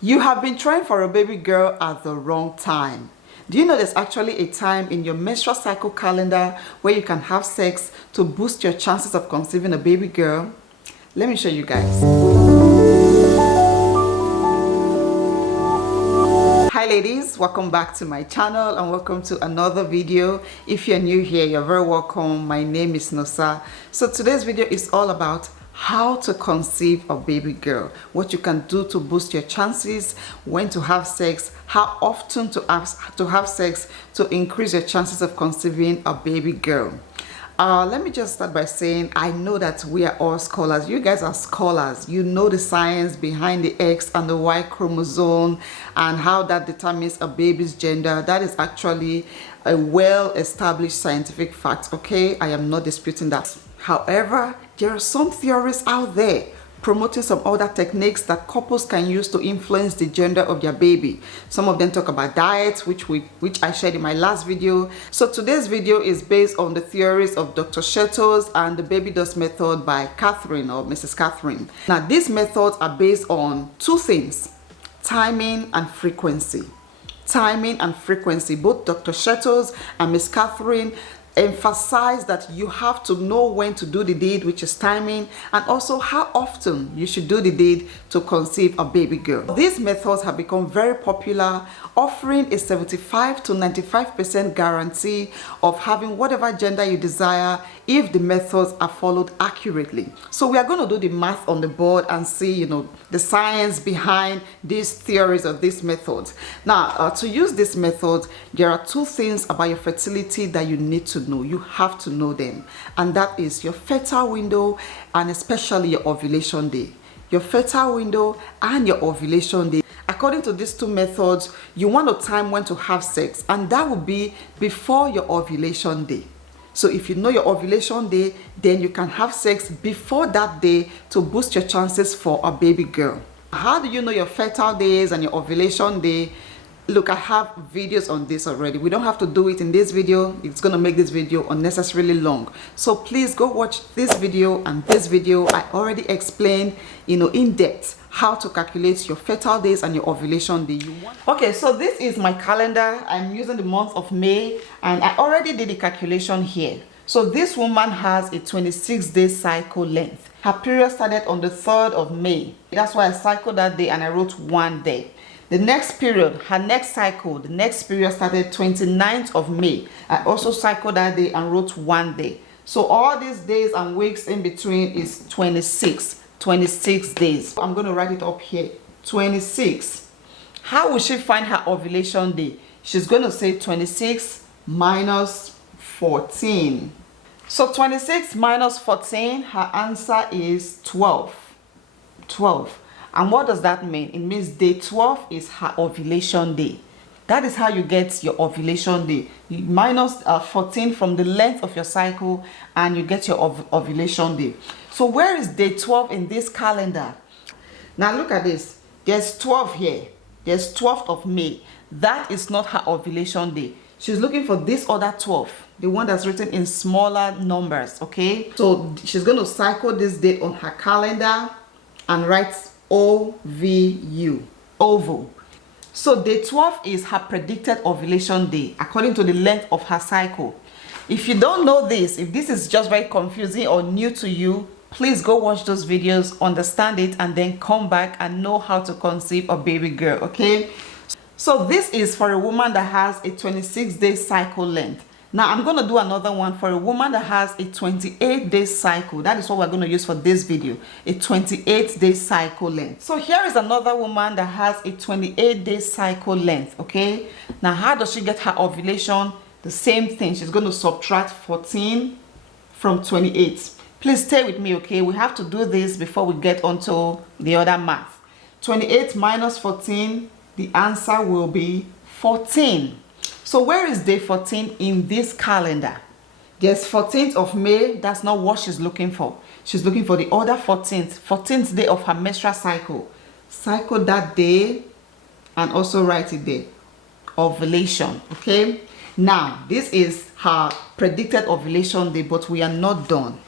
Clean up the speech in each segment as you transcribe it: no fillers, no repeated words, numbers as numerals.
You have been trying for a baby girl at the wrong time. Do you know there's actually a time in your menstrual cycle calendar where you can have sex to boost your chances of conceiving a baby girl? Let me show you guys. Hi ladies, welcome back to my channel and welcome to another video. If you're new here, you're very welcome. My name is Nosa. So today's video is all about how to conceive a baby girl, what you can do to boost your chances, when to have sex, how often to have sex to increase your chances of conceiving a baby girl. Let me just start by saying I know that we are all scholars. You guys are scholars. You know the science behind the X and the Y chromosome and how that determines a baby's gender. That is actually a well-established scientific fact, okay? I am not disputing that. However, there are some theories out there promoting some other techniques that couples can use to influence the gender of their baby. Some of them talk about diets, which I shared in my last video. So today's video is based on the theories of Dr. Shetos and the baby dose method by Catherine or Mrs. Catherine. Now these methods are based on two things: timing and frequency. Timing and frequency. Both Dr. Shetos and Miss Catherine emphasize that you have to know when to do the deed, which is timing, and also how often you should do the deed to conceive a baby girl. These methods have become very popular, offering a 75 to 95% guarantee of having whatever gender you desire if the methods are followed accurately. So we are going to do the math on the board and see, the science behind these theories of these methods. Now, to use this method, there are two things about your fertility that you need to know. You have to know them, and that is your fertile window and especially your ovulation day. Your fertile window and your ovulation day. According to these two methods, you want to time when to have sex, and that will be before your ovulation day. So if you know your ovulation day, then you can have sex before that day to boost your chances for a baby girl. How do you know your fertile days and your ovulation day? Look, I have videos on this already. We don't have to do it in this video. It's going to make this video unnecessarily long. So please go watch this video and this video. I already explained, in depth how to calculate your fertile days and your ovulation day. Okay, so this is my calendar. I'm using the month of May and I already did the calculation here. So this woman has a 26-day cycle length. Her period started on the 3rd of May. That's why I cycled that day and I wrote 1 day. The next period, her next cycle, the next period started 29th of May. I also cycled that day and wrote 1 day. So all these days and weeks in between is 26 days. I'm going to write it up here, 26. How will she find her ovulation day? She's going to say 26 minus 14. So 26 minus 14, her answer is 12. 12. And what does that mean? It means day 12 is her ovulation day. That is how you get your ovulation day. You minus 14 from the length of your cycle and you get your ovulation day. So where is day 12 in this calendar? Now look at this. There's 12 here. There's 12th of May. That is not her ovulation day. She's looking for this other 12, the one that's written in smaller numbers, okay? So she's going to cycle this date on her calendar and write OVU, oval. So day 12 is her predicted ovulation day according to the length of her cycle. If you don't know this, if this is just very confusing or new to you, please go watch those videos, understand it, and then come back and know how to conceive a baby girl, okay? So this is for a woman that has a 26-day cycle length. Now I'm going to do another one for a woman that has a 28-day cycle. That is what we're going to use for this video, a 28-day cycle length. So here is another woman that has a 28-day cycle length, okay? Now how does she get her ovulation? The same thing. She's going to subtract 14 from 28. Please stay with me, okay? We have to do this before we get onto the other math. 28 minus 14, the answer will be 14. So where is day 14 in this calendar? There's 14th of May. That's not what she's looking for. She's looking for the other 14th day of her menstrual cycle. Cycle that day and also write it there. Ovulation, okay? Now, this is her predicted ovulation day, but we are not done.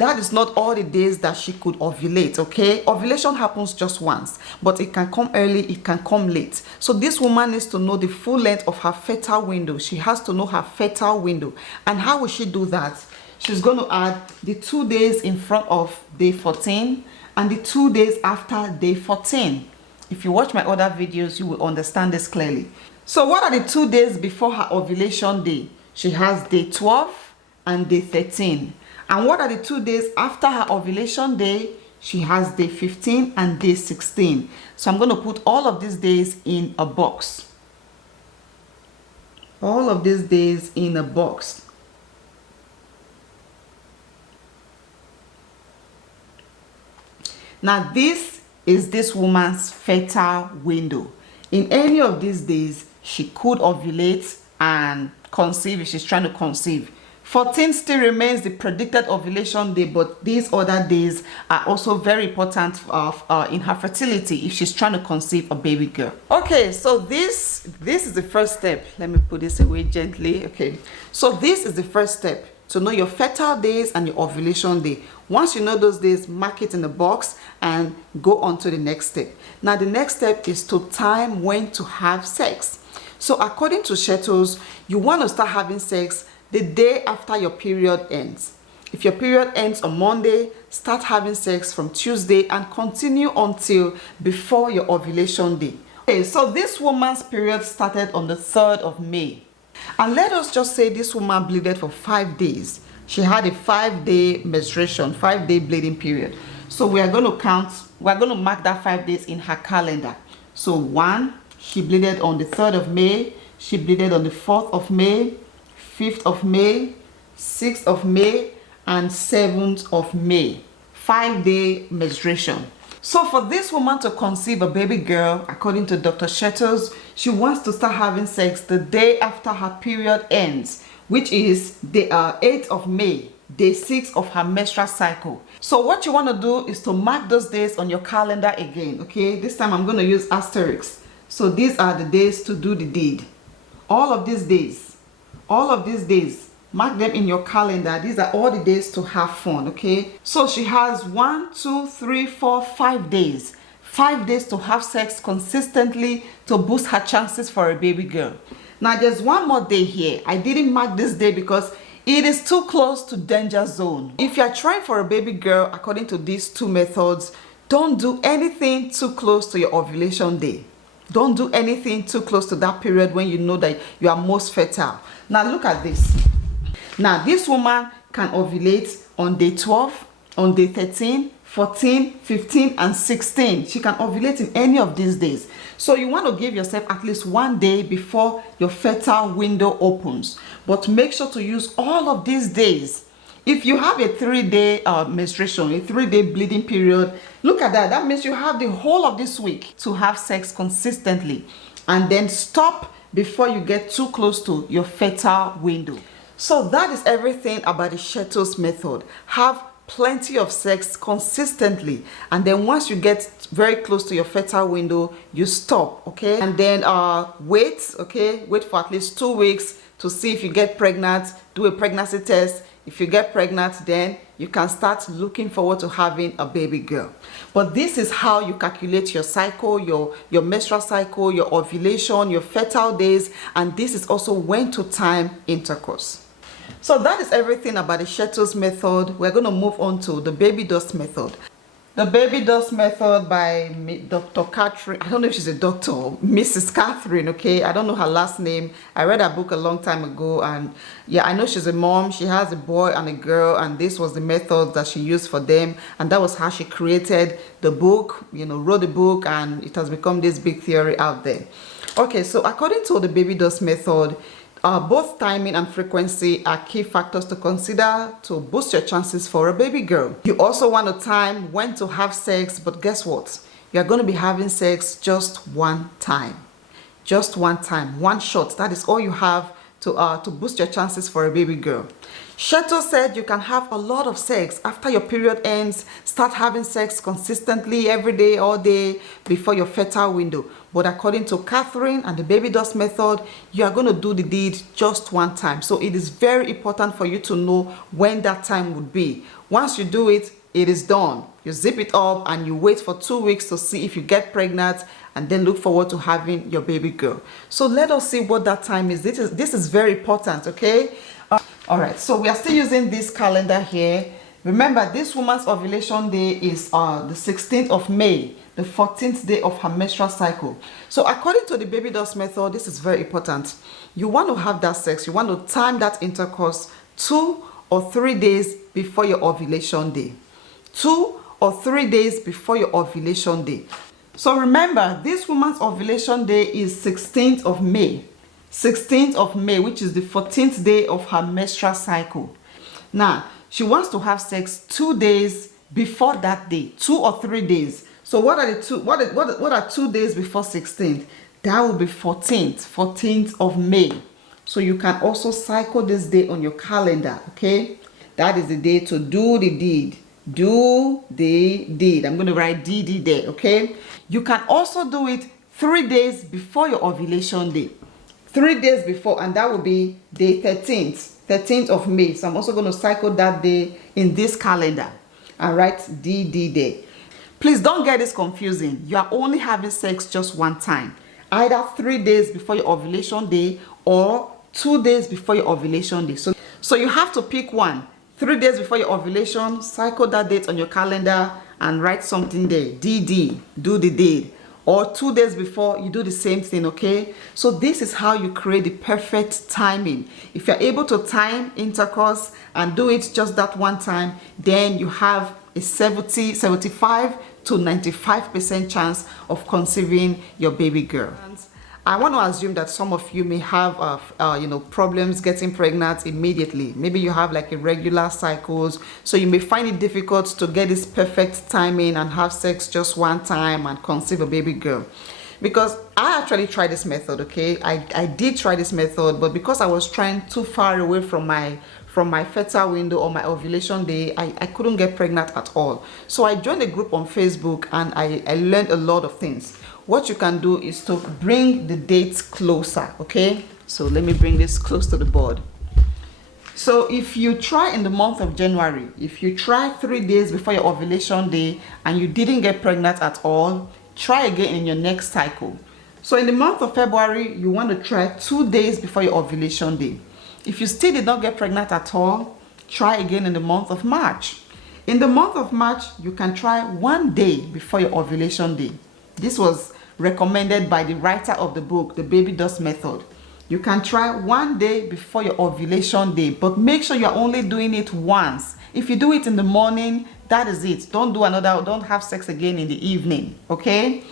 that is not all the days that she could ovulate, okay? Ovulation happens just once, but it can come early, it can come late. So this woman needs to know the full length of her fertile window. She has to know her fertile window. And how will she do that? She's going to add the 2 days in front of day 14 and the 2 days after day 14. If you watch my other videos, you will understand this clearly. So what are the 2 days before her ovulation day? She has day 12 and day 13. And what are the 2 days after her ovulation day? She has day 15 and day 16. So I'm going to put all of these days in a box. All of these days in a box. Now this is this woman's fertile window. In any of these days, she could ovulate and conceive if she's trying to conceive. 14 still remains the predicted ovulation day, but these other days are also very important in her fertility if she's trying to conceive a baby girl. Okay, so this is the first step. Let me put this away gently. Okay, so this is the first step, to know your fertile days and your ovulation day. Once you know those days, mark it in the box and go on to the next step. Now the next step is to time when to have sex. So according to Shetos, you want to start having sex the day after your period ends. If your period ends on Monday, start having sex from Tuesday and continue until before your ovulation day. Okay, so this woman's period started on the 3rd of May. And let us just say this woman bleeded for 5 days. She had a 5-day menstruation, 5-day bleeding period. So we are going to mark that 5 days in her calendar. So 1, she bleeded on the 3rd of May. She bleeded on the 4th of May, 5th of May, 6th of May, and 7th of May. 5-day menstruation. So for this woman to conceive a baby girl, according to Dr. Shetos, she wants to start having sex the day after her period ends, which is the 8th of May, day 6 of her menstrual cycle. So what you want to do is to mark those days on your calendar again, okay? This time I'm going to use asterisks. So these are the days to do the deed. All of these days, mark them in your calendar. These are all the days to have fun, okay? So she has 1, 2, 3, 4, 5 days. 5 days to have sex consistently to boost her chances for a baby girl. Now there's one more day here. I didn't mark this day because it is too close to danger zone. If you are trying for a baby girl according to these 2 methods, don't do anything too close to your ovulation day. Don't do anything too close to that period when you know that you are most fertile. Now look at this. Now this woman can ovulate on day 12, on day 13, 14, 15, and 16. She can ovulate in any of these days. So you want to give yourself at least 1 day before your fertile window opens. But make sure to use all of these days. If you have a 3-day menstruation, a 3-day bleeding period, look at that. That means you have the whole of this week to have sex consistently. And then stop before you get too close to your fertile window. So that is everything about the Shetos method. Have plenty of sex consistently, and then once you get very close to your fertile window, you stop, okay? And then wait for at least 2 weeks to see if you get pregnant. Do a pregnancy test. If you get pregnant, then you can start looking forward to having a baby girl. But this is how you calculate your cycle, your menstrual cycle, your ovulation, your fertile days, and this is also when to time intercourse. So that is everything about the Shetos method. We're going to move on to the baby dust method. The baby dust method by Dr. Catherine. I don't know if she's a doctor or Mrs. Catherine, okay? I don't know her last name. I read her book a long time ago, and yeah, I know she's a mom. She has a boy and a girl, and this was the method that she used for them, and that was how she created the book, wrote the book, and it has become this big theory out there. Okay, so according to the baby dust method, both timing and frequency are key factors to consider to boost your chances for a baby girl. You also want to time when to have sex, but guess what? You're going to be having sex just one time. Just one time, one shot. That is all you have to boost your chances for a baby girl. Shetos said you can have a lot of sex after your period ends. Start having sex consistently every day, all day before your fertile window. But according to Catherine and the baby dust method, you are going to do the deed just one time. So it is very important for you to know when that time would be. Once you do it, it is done. You zip it up and you wait for 2 weeks to see if you get pregnant, and then look forward to having your baby girl. So let us see what that time is. This is very important, okay? All right, so we are still using this calendar here. Remember, this woman's ovulation day is the 16th of May, the 14th day of her menstrual cycle. So according to the baby dust method, this is very important. You want to have that sex, you want to time that intercourse 2 or 3 days before your ovulation day. 2 or 3 days before your ovulation day. So remember, this woman's ovulation day is 16th of May. 16th of May, which is the 14th day of her menstrual cycle. Now, she wants to have sex 2 days before that day, 2 or 3 days. So what are the two? What are 2 days before 16th? That will be 14th of May. So you can also cycle this day on your calendar, okay? That is the day to do the deed. Do the deed. I'm going to write DD there, okay? You can also do it 3 days before your ovulation day. 3 days before, and that will be day 13th of May. So I'm also going to cycle that day in this calendar. All right, DD day. Please don't get this confusing. You are only having sex just one time. Either 3 days before your ovulation day or 2 days before your ovulation day. So you have to pick one. 3 days before your ovulation, cycle that date on your calendar and write something there. DD, do the deed. Or 2 days before, you do the same thing, okay? So this is how you create the perfect timing. If you're able to time intercourse and do it just that one time, then you have a 75 to 95% chance of conceiving your baby girl. I want to assume that some of you may have problems getting pregnant immediately. Maybe you have like irregular cycles, so you may find it difficult to get this perfect timing and have sex just one time and conceive a baby girl. Because I actually tried this method, okay? I did try this method, but because I was trying too far away from my fertile window or my ovulation day, I couldn't get pregnant at all. So I joined a group on Facebook and I learned a lot of things. What you can do is to bring the dates closer, okay? So let me bring this close to the board. So if you try in the month of January, if you try 3 days before your ovulation day and you didn't get pregnant at all, try again in your next cycle. So in the month of February, you want to try 2 days before your ovulation day. If you still did not get pregnant at all, try again in the month of March. In the month of March, you can try 1 day before your ovulation day. This was recommended by the writer of the book, The Baby Dust Method. You can try 1 day before your ovulation day, but make sure you're only doing it once. If you do it in the morning, that is it. Don't have sex again in the evening, okay?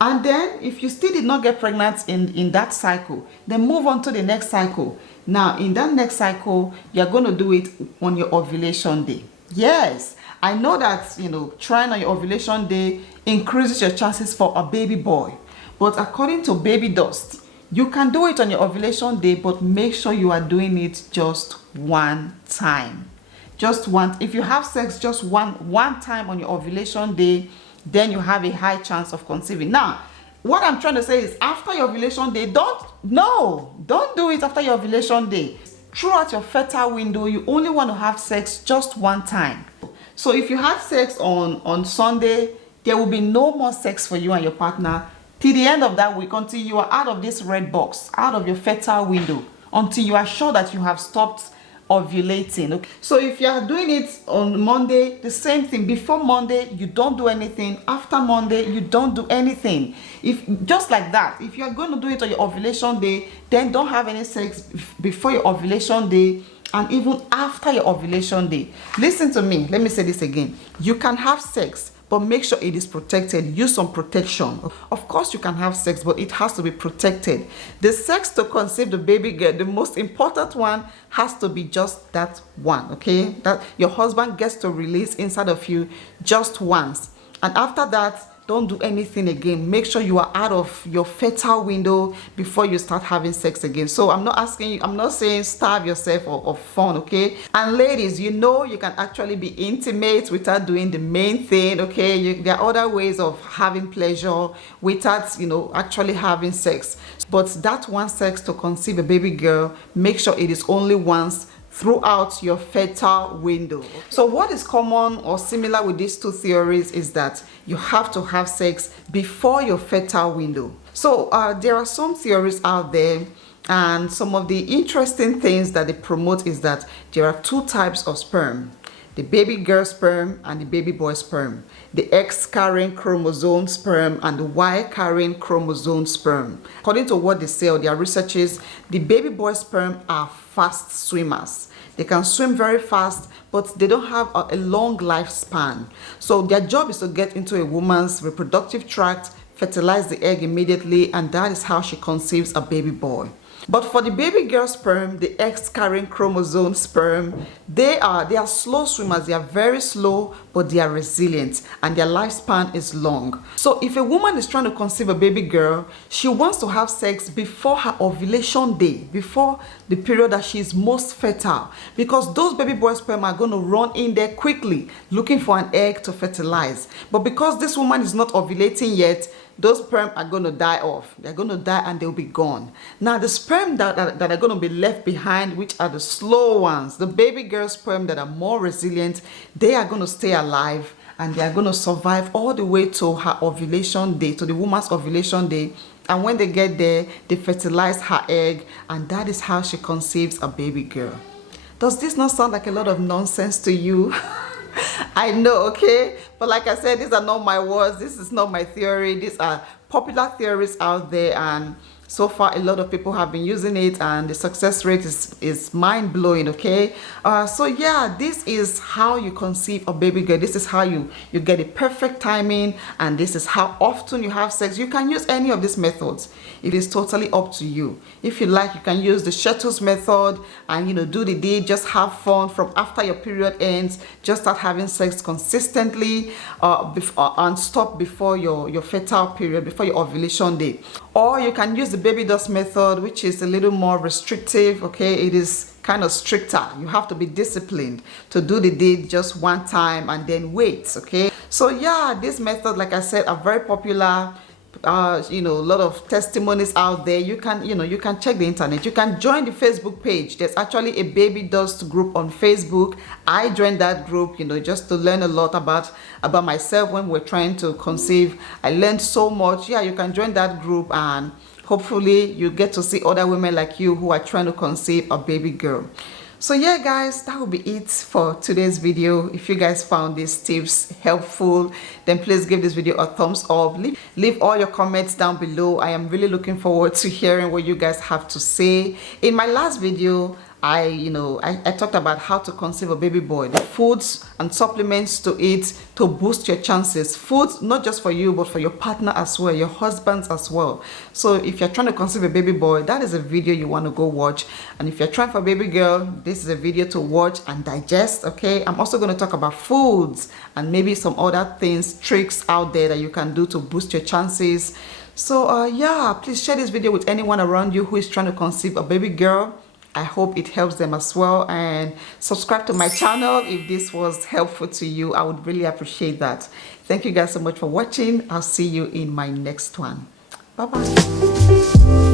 And then if you still did not get pregnant in that cycle, then move on to the next cycle. Now, in that next cycle, you're going to do it on your ovulation day. Yes, I know that, trying on your ovulation day increases your chances for a baby boy. But according to Baby Dust, you can do it on your ovulation day, but make sure you are doing it just one time. Just one. If you have sex just one time on your ovulation day, then you have a high chance of conceiving. Now, what I'm trying to say is after your ovulation day, don't do it after your ovulation day. Throughout your fertile window, you only want to have sex just one time. So if you have sex on Sunday, there will be no more sex for you and your partner till the end of that week, until you are out of this red box, out of your fertile window, until you are sure that you have stopped ovulating. Okay? So if you are doing it on Monday, the same thing. Before Monday, you don't do anything. After Monday, you don't do anything. Just like that, if you are going to do it on your ovulation day, then don't have any sex before your ovulation day and even after your ovulation day. Listen to me. Let me say this again. You can have sex, but make sure it is protected. Use some protection. Of course you can have sex, but it has to be protected. The sex to conceive the baby girl, the most important one, has to be just that one, okay? That your husband gets to release inside of you just once. And after that, don't do anything again. Make sure you are out of your fertile window before you start having sex again. So I'm not saying starve yourself of fun, okay? And ladies, you can actually be intimate without doing the main thing, okay? There are other ways of having pleasure without, actually having sex. But that one sex to conceive a baby girl, make sure it is only once throughout your fertile window. So what is common or similar with these two theories is that you have to have sex before your fertile window. So there are some theories out there, and some of the interesting things that they promote is that there are two types of sperm: the baby girl sperm and the baby boy sperm, the X carrying chromosome sperm and the Y carrying chromosome sperm. According to what they say or their researches, the baby boy sperm are fast swimmers. They can swim very fast, but they don't have a long lifespan. So their job is to get into a woman's reproductive tract, fertilize the egg immediately, and that is how she conceives a baby boy. But for the baby girl sperm, the X carrying chromosome sperm, they are slow swimmers. They are very slow, but they are resilient, and their lifespan is long. So if a woman is trying to conceive a baby girl, she wants to have sex before her ovulation day, before the period that she is most fertile, because those baby boy sperm are going to run in there quickly looking for an egg to fertilize. But because this woman is not ovulating yet, those sperm are going to die off. They're going to die and they'll be gone. Now the sperm that are going to be left behind, which are the slow ones, the baby girl sperm that are more resilient, they are going to stay alive and they are going to survive all the way to her ovulation day, to the woman's ovulation day. And when they get there, they fertilize her egg, and that is how she conceives a baby girl. Does this not sound like a lot of nonsense to you? I know, okay? But like I said, these are not my words. This is not my theory. These are popular theories out there, and so far a lot of people have been using it, and the success rate is mind-blowing, okay? So yeah, this is how you conceive a baby girl. This is how you get a perfect timing, and this is how often you have sex. You can use any of these methods. It is totally up to you. If you like, you can use the Shettos method and do the deed, just have fun from after your period ends, just start having sex consistently and stop before your fertile period, before your ovulation day. Or you can use the baby dust method, which is a little more restrictive, okay? It is kind of stricter. You have to be disciplined to do the deed just one time and then wait, okay? So yeah, this method, like I said, are very popular. A lot of testimonies out there. You can check the internet. You can join the Facebook page. There's actually a baby dust group on Facebook. I joined that group, just to learn a lot about myself when we're trying to conceive. I learned so much. Yeah, you can join that group, and hopefully you get to see other women like you who are trying to conceive a baby girl. So yeah guys, that will be it for today's video. If you guys found these tips helpful, then please give this video a thumbs up. Leave all your comments down below. I am really looking forward to hearing what you guys have to say. In my last video, I talked about how to conceive a baby boy, the foods and supplements to eat to boost your chances. Foods not just for you, but for your partner as well, your husbands as well. So if you're trying to conceive a baby boy, that is a video you want to go watch. And if you're trying for a baby girl, this is a video to watch and digest, okay? I'm also going to talk about foods and maybe some other things, tricks out there that you can do to boost your chances. So yeah, please share this video with anyone around you who is trying to conceive a baby girl. I hope it helps them as well, and subscribe to my channel if this was helpful to you. I would really appreciate that. Thank you guys so much for watching. I'll see you in my next one. Bye bye.